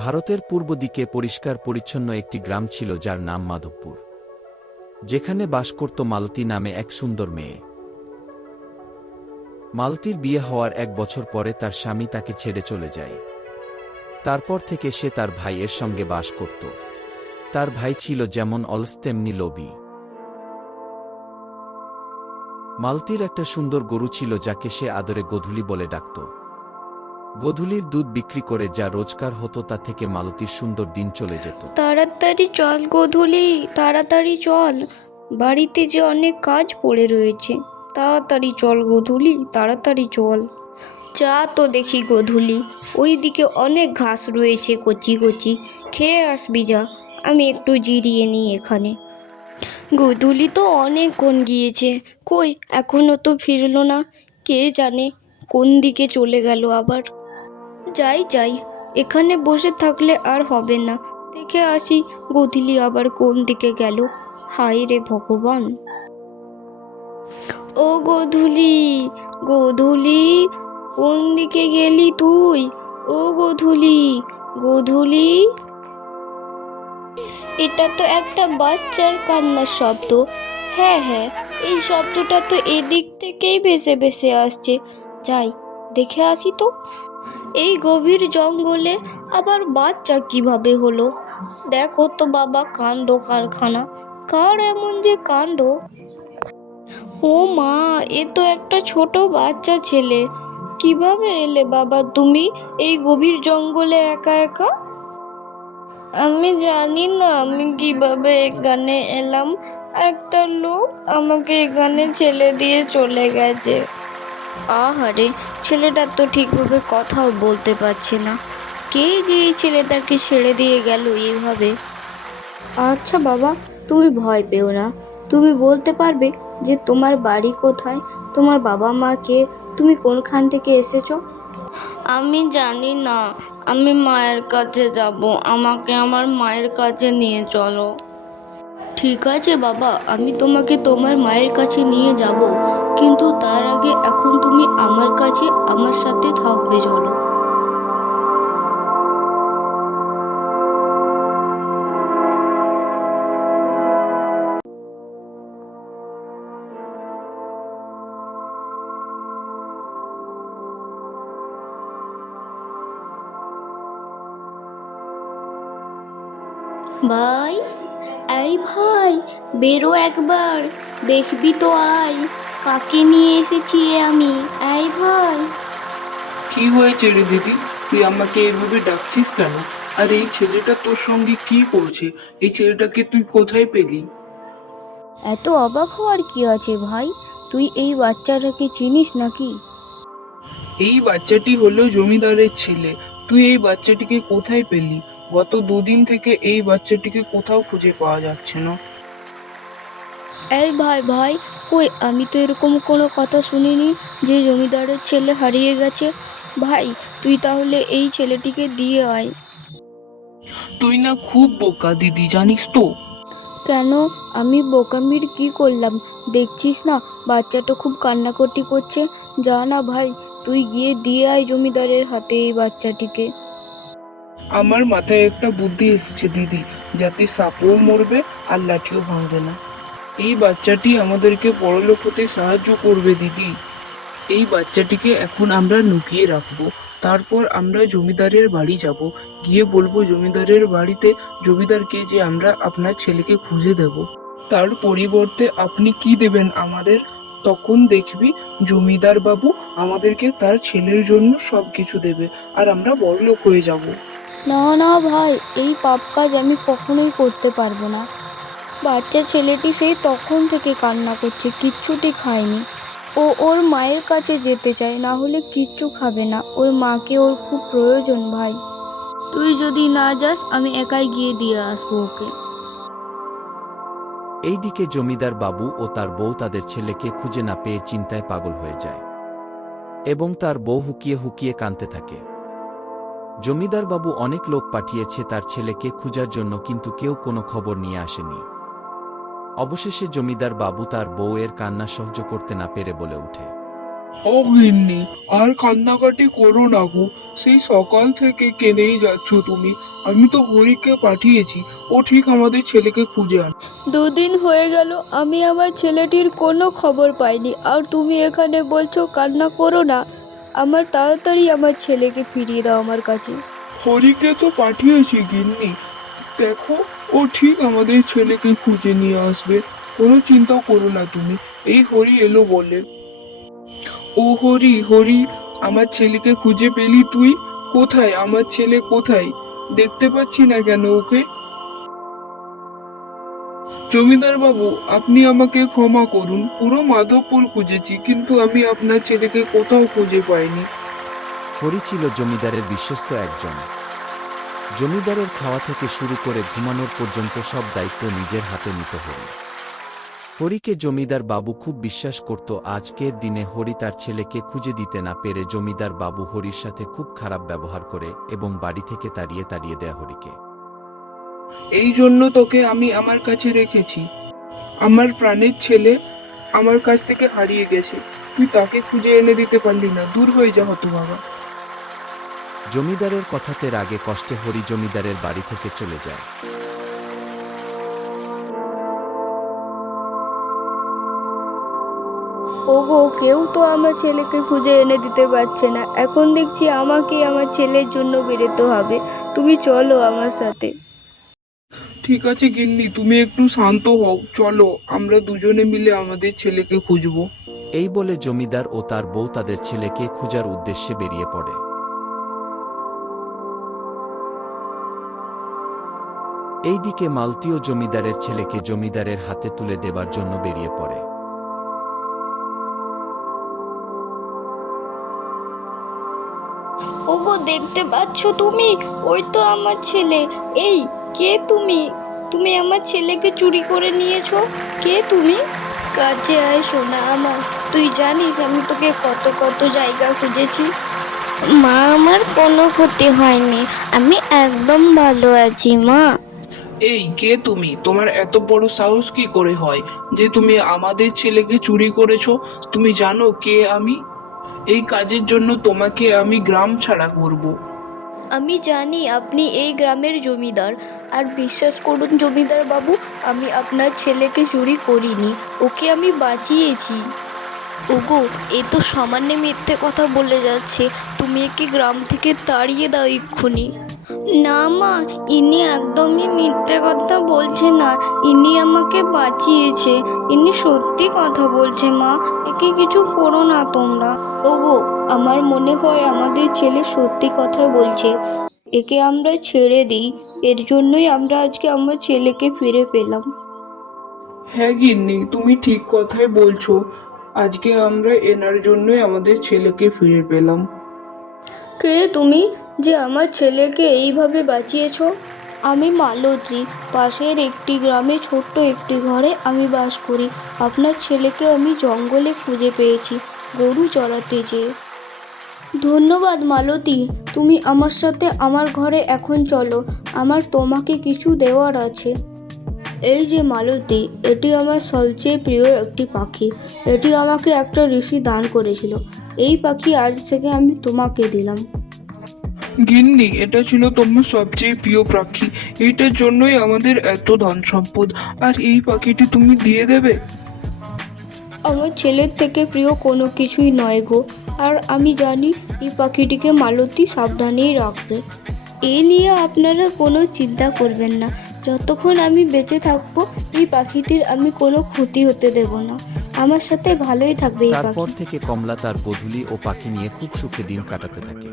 ভারতের পূর্ব দিকে পরিষ্কার পরিচ্ছন্ন একটি গ্রাম ছিল যার নাম মাধবপুর, যেখানে বাস করত মালতী নামে এক সুন্দর মেয়ে। মালতীর বিয়ে হওয়ার 1 বছর পরে তার স্বামী তাকে ছেড়ে চলে যায়। তারপর থেকে সে তার ভাইয়ের সঙ্গে বাস করত। তার ভাই ছিল যেমন অলস তেমনি লোভী। মালতীর একটা সুন্দর গরু ছিল যাকে সে আদরে গোধূলি বলে ডাকত। গোধূলির দুধ বিক্রি করে যা রোজগার হতো তা থেকে মালতীর সুন্দর দিন চলে যেত। তাড়াতাড়ি চল গোধূলি, তাড়াতাড়ি চল, বাড়িতে যে অনেক কাজ পড়ে রয়েছে। তাড়াতাড়ি চল গোধূলি, তাড়াতাড়ি চল। যা তো দেখি গোধূলি, ওই দিকে অনেক ঘাস রয়েছে কচি কচি, খেয়ে আসবি যা, আমি একটু জিরিয়ে নিই এখানে। গোধূলি তো অনেকক্ষণ গিয়েছে, কই এখনো তো ফিরলো না, কে জানে কোন দিকে চলে গেল আবার। যাই যাই, এখানে বসে থাকলে আর হবে না, দেখে আসি গোধূলি আবার কোন দিকে গেল। হায় রে ভগবান! ও গোধূলি, গোধূলি, কোন দিকে গেলি তুই? ও গোধূলি, গোধূলি। এটা তো একটা বাচ্চার কান্নার শব্দ। হ্যাঁ হ্যাঁ, এই শব্দটা তো এদিক থেকেই ভেসে ভেসে আসছে। যাই, দেখে আসি তো। এই গভীর জঙ্গলে আবার বাচ্চা কিভাবে হলো? দেখো তো বাবা, কাণ্ড কারখানা, কার এমন যে কাণ্ড! ও মা, এ তো একটা ছোট বাচ্চা ছেলে। কিভাবে এলে বাবা তুমি এই গভীর জঙ্গলে একা একা? আমি জানি না আমি কিভাবে এখানে এলাম, একটা লোক আমাকে এখানে ছেড়ে দিয়ে চলে গেছে। আহারে, ছেলেটা তো ঠিকভাবে কথাও বলতে পারছে না। কে যে এই ছেলেটাকে ছেড়ে দিয়ে গেল এইভাবে? আচ্ছা বাবা, তুমি ভয় পেও না। তুমি বলতে পারবে যে তোমার বাড়ি কোথায়, তোমার বাবা মা কে, তুমি কোনখান থেকে এসেছো? আমি জানি না, আমি মায়ের কাছে যাব, আমাকে আমার মায়ের কাছে নিয়ে চলো। ঠিক আছে বাবা, আমি তোমাকে তোমার মায়ের কাছে নিয়ে যাব, কিন্তু তার আগে এখন তুমি আমার কাছে আমার সাথে থাকবে, চলো। ভাই, এই ভাই, বেরো একবার, দেখবি তো আয়, কাকে নিয়ে এসেছি আমি। এই ভাই। কি হয়েছে রে দিদি? তুই আমাকে এভাবে ডাকছিস কেন? আর এই ছেলেটা তোর সঙ্গে কি করছে? এই ছেলেটাকে তুই কোথায় পেলি? এত অবাক হওয়ার কি আছে ভাই, তুই এই বাচ্চাটাকে চিনিস নাকি? এই বাচ্চাটি হলো জমিদারের ছেলে। তুই এই বাচ্চাটিকে কোথায় পেলি? গত 2 দিন থেকে এই বাচ্চাটিকে কোথাও খুঁজে পাওয়া যাচ্ছে না। এই ভাই ভাই, কই, আমি তো এরকম কোনো কথা শুনিনি যে জমিদারের ছেলে হারিয়ে গেছে। ভাই, তুই তাহলে এই ছেলেটিকে দিয়ে আয়। তুই না খুব বোকা দিদি, জানিস তো? কেন, আমি বোকামির কি করলাম? দেখছিস না বাচ্চাটা খুব কান্নাকাটি করছে। যা না ভাই, তুই গিয়ে দিয়ে আয় জমিদারের হাতে এই বাচ্চাটিকে। আমার মাথায় একটা বুদ্ধি এসেছে দিদি, যাতে সাপও মরবে আর লাঠিও ভাঙবে না। এই বাচ্চাটি আমাদেরকে বড়লোক হতে সাহায্য করবে দিদি। এই বাচ্চাটিকে এখন আমরা লুকিয়ে রাখবো। তারপর আমরা জমিদারের বাড়ি যাব, গিয়ে বলবো জমিদারের বাড়িতে জমিদারকে যে আমরা আপনার ছেলেকে খুঁজে দেব। তার পরিবর্তে আপনি কি দেবেন আমাদের? তখন দেখবি জমিদার বাবু আমাদেরকে তার ছেলের জন্য সবকিছু দেবে, আর আমরা বড়লোক হয়ে যাব। না না ভাই, এই পাপ কাজ আমি কখনোই করতে পারবো না। বাচ্চা ছেলেটি সেই তখন থেকে কান্না করছে, কিচ্ছুটি খায়নি। ও ওর মায়ের কাছে যেতে চায়, না হলে কিচ্ছু খাবে না। ওর মাকে ওর খুব প্রয়োজন ভাই। তুই যদি না যাস, আমি একাই গিয়ে দিয়ে আসবো ওকে। এইদিকে জমিদার বাবু ও তার বউ তাদের ছেলেকে খুঁজে না পেয়ে চিন্তায় পাগল হয়ে যায় এবং তার বউ হুকিয়ে হুকিয়ে কাঁদতে থাকে। জমিদার বাবু অনেক লোক পাঠিয়েছে তার ছেলেকে খুঁজার জন্য, কিন্তু কেউ কোনো খবর নিয়ে আসেনি। অবশেষে জমিদার বাবু তার বউয়ের কান্না সহ্য করতে না পেরে বলে ওঠে, ও গিন্নি, আর কান্নাকাটি করো না গো। সেই সকাল থেকে কেঁদেই যাচ্ছ তুমি। আমি তো হরিকে পাঠিয়েছি, ও ঠিক আমাদের ছেলেকে খুঁজে আন। 2 দিন হয়ে গেল আমি আমার ছেলেটির কোনো খবর পাইনি, আর তুমি এখানে বলছো কান্না করো না। আমার তাড়াতাড়ি আমার ছেলেকে ফিরিয়ে দাও আমার কাছে। হরিকে তো পাঠিয়েছি গিন্নি, দেখো ও ঠিক আমাদের ছেলেকে খুঁজে নিয়ে আসবে। কোনো চিন্তা করো না তুমি। এই হরি এলো বলে। ও হরি, হরি, আমার ছেলেকে খুঁজে পেলি তুই? কোথায় আমার ছেলে, কোথায়? দেখতে পাচ্ছি না কেন ওকে। জমিদার বাবু, আপনি আমাকে ক্ষমা করুন। পুরো মাধবপুর খুঁজেছি, কিন্তু আমি আপনার ছেলেকে কোথাও খুঁজে পাইনি। হরি ছিল জমিদারের বিশ্বস্ত একজন। জমিদারের খাওয়া থেকে শুরু করে ঘুমানোর পর্যন্ত সব দায়িত্ব নিজের হাতে নিত হরি। হরিকে জমিদার বাবু খুব বিশ্বাস করত। আজকের দিনে হরি তার ছেলেকে খুঁজে দিতে না পেরে জমিদার বাবু হরির সাথে খুব খারাপ ব্যবহার করে এবং বাড়ি থেকে তাড়িয়ে দেয় হরিকে। এই জন্য তোকে আমি আমার কাছে রেখেছি। আমার প্রাণের ছেলে আমার কাছ থেকে হারিয়ে গেছে, তুই তাকে খুঁজে এনে দিতে পারলি না। দূর হয়ে যা হতভাগা। জমিদারের কথাতে রাগে কষ্টে হরি জমিদারের বাড়ি থেকে চলে যায়। ওগো, কেউ তো আমার ছেলেকে খুঁজে এনে দিতে পারছে না। এখন দেখছি আমাকে আমার ছেলের জন্য বেরোতে হবে। তুমি চলো আমার সাথে। ঠিক আছে গিন্নি, তুমি একটু শান্ত হও। চলো, আমরা দুজনে মিলে আমাদের ছেলেকে খুঁজবো। এই বলে জমিদার ও তার বউ তাদের ছেলেকে খোঁজার উদ্দেশ্যে বেরিয়ে পড়ে। এইদিকে মালতীয় জমিদারের ছেলেকে জমিদারের হাতে তুলে দেবার জন্য বেরিয়ে পড়ে। ওগো, দেখতে পাচ্ছ তুমি? ওই তো আমার ছেলে। এই, কে তুমি? তুমি আমার ছেলেকে চুরি করে নিয়েছো। কে তুমি? কাছে আয় সোনা আমার। তুই জানিস আমি তোকে কত কত জায়গা খুঁজেছি। মা, আমার কোনো ক্ষতি হয়নি, আমি একদম ভালো আছি মা। এই, কে তুমি? তোমার এত বড় সাহস কি করে হয় যে তুমি আমাদের ছেলেকে চুরি করেছো? তুমি জানো কে আমি? এই কাজের জন্য তোমাকে আমি গ্রাম ছাড়া করব। আমি জানি আপনি এই গ্রামের জমিদার, আর বিশ্বাস করুন জমিদার বাবু, আমি আপনার ছেলেকে চুরি করিনি, ওকে আমি বাঁচিয়েছি। ওগো, এ তো সামান্য মিথ্যে কথা বলে যাচ্ছে। তুমি একে গ্রাম থেকে তাড়িয়ে দাও এক্ষুনি। না মা, ইনি একদমই মিথ্যে কথা বলছে না। ইনি আমাকে বাঁচিয়েছে, ইনি সত্যি কথা বলছে মা। একে কিছু করো না তোমরা। ওগো, আমার মনে হয় আমাদের ছেলে সত্যি কথা বলছে। একে আমরা ছেড়ে দিই, এর জন্যই আমরা আজকে আমার ছেলেকে ফিরে পেলাম। হ্যাঁ গিন্নি, তুমি ঠিক কথাই বলছো। আজকে আমরা এনার জন্যই আমাদের ছেলেকে ফিরে পেলাম। কে তুমি যে আমার ছেলেকে এইভাবে বাঁচিয়েছো? আমি মালতী, পাশের একটি গ্রামে ছোট্ট একটি ঘরে আমি বাস করি। আপনার ছেলেকে আমি জঙ্গলে খুঁজে পেয়েছি, গরু চড়াতে যেয়ে। ধন্যবাদ মালতী, তুমি আমার সাথে আমার ঘরে এখন চলো। আমার তোমাকে কিছু দেওয়ার আছে। এই যে মালতী, এটি আমার সবচেয়ে প্রিয় একটি পাখি। এটি আমাকে একটা ঋষি দান করেছিল। এই পাখি আজ থেকে আমি তোমাকে দিলাম। গিন্নি, এটা ছিল তোমার সবচেয়ে প্রিয় পাখি। এইটার জন্যই আমাদের এত ধন সম্পদ, আর এই পাখিটি তুমি দিয়ে দেবে? আমার ছেলের থেকে প্রিয় কোনো কিছুই নয় গো। আর আমি জানি এই পাখিটিকে মালতী সাবধানেই রাখবে। এই নিয়ে আপনারা কোনো চিন্তা করবেন না। যতক্ষণ আমি বেঁচে থাকবো এই পাখিটির আমি কোনো ক্ষতি হতে দেব না। আমার সাথে ভালোই থাকবে এই তারপর পাখি। থেকে কমলা তার গোধূলি ও পাখি নিয়ে খুব সুখে দিন কাটাতে থাকে।